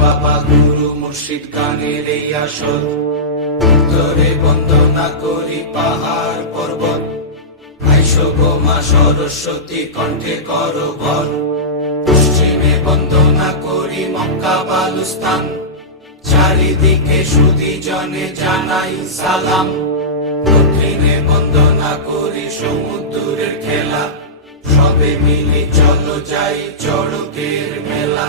বাবা গুরু মুর্শিদ গানের এই আসর। উত্তরে বন্দনা করি পাহাড় পর্বত। আইসো সরস্বতী, কণ্ঠে কর ভর পশ্চিমে বন্দনা করি মক্কা বালুস্তান। চারিদিকে সুদি জনে জানাই সালাম। দক্ষিণে বন্দনা করি সমুদ্রের খেলা। সবে মিলে চলো যাই চড়কের মেলা।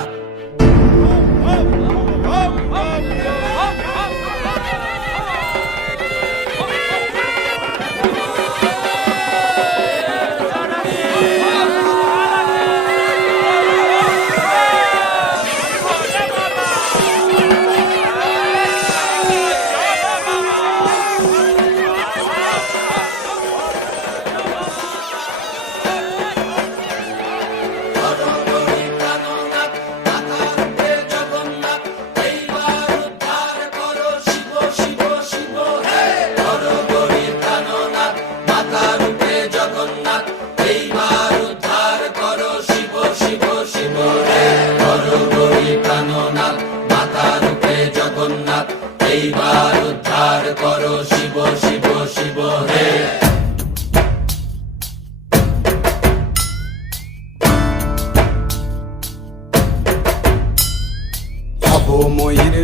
উদ্ধার করো শিব শিব শিব হে।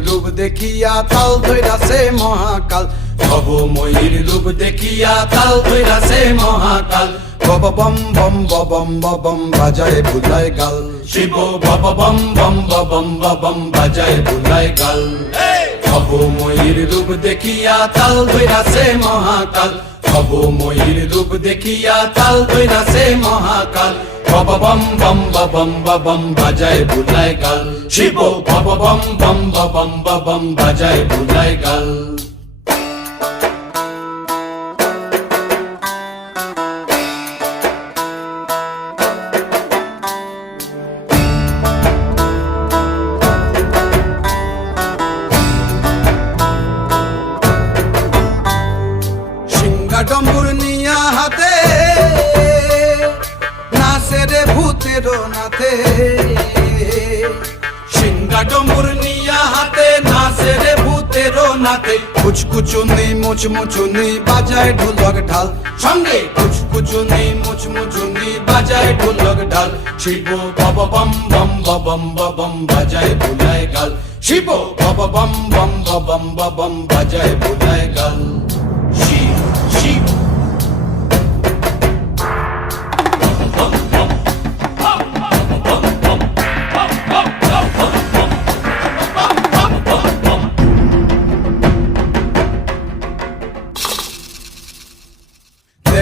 রূপ দেখিয়া তাল ধৈরাছে মহাকাল। অবময়ীর রূপ দেখিয়া তাল ধৈরাছে মহাকাল। বব বম বম বম বম বাজায় বুলায় গাল। শিব বব বম বম বম বম বাজায় বুলায় গাল। অবময়ীর রূপ দেখিয়া তাল ধৈরাছে মহাকাল। অবময়ীর রূপ দেখিয়া তাল ধৈরাছে মহাকাল। বব বম বম বম বম বাজায় বুলায় গাল। শিব বব বম বম বম বম বাজায় বুলায় গাল। নিয়া হাতে নাচে রে ভূতের নাথে সিংহা ডমুর নিয়া হাতে নাচে রে ভূতের নাতে। কুচকুচুনি, মুচমুচুনি, বাজায় ঢোলক ঢাল। সঙ্গে কুচকুচুনি, মুচমুচুনি, বাজায় ঢোলক ঢাল। শিব বব বম বম বম বম বাজায় বুলায় গাল। শিব বব বম বম বম বম বাজায় বুলায় গাল। শিব শিব।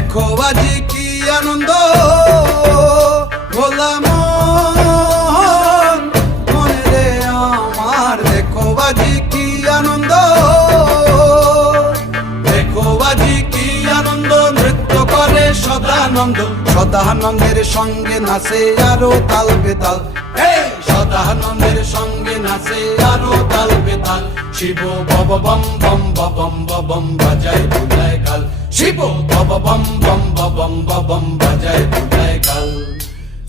দেখো আজি কি আনন্দ? ভোলা মন মনে রে আমার। দেখো আজি কি আনন্দ? দেখো আজি কি আনন্দ? নৃত্য করে সদানন্দ। সদানন্দের সঙ্গে নাচে আরও তাল বেতাল। এই সদানন্দের সঙ্গে নাচে আরও তাল বেতাল। শিব বব বম বম বম বম বাজায় বুলায় গাল শিব বব বম বম বম বম বাজায় বুলায় গাল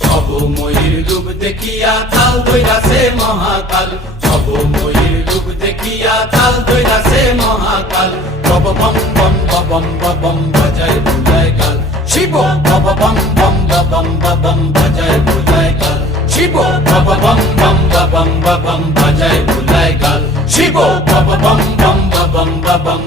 সব ময়ূর রূপ দেখিয়া তাল দৈরাসে মহাকাল। সব ময়ূর রূপ দেখিয়া তাল দৈরাসে মহাকাল। বব বম বম বম বম বাজায় বুলায় গাল শিব বব বম বম বম বম বাজায় বুলায় গাল শিব বব বম বম বম বম বাজায় বুলায় গাল শিব বব বম বম বম বম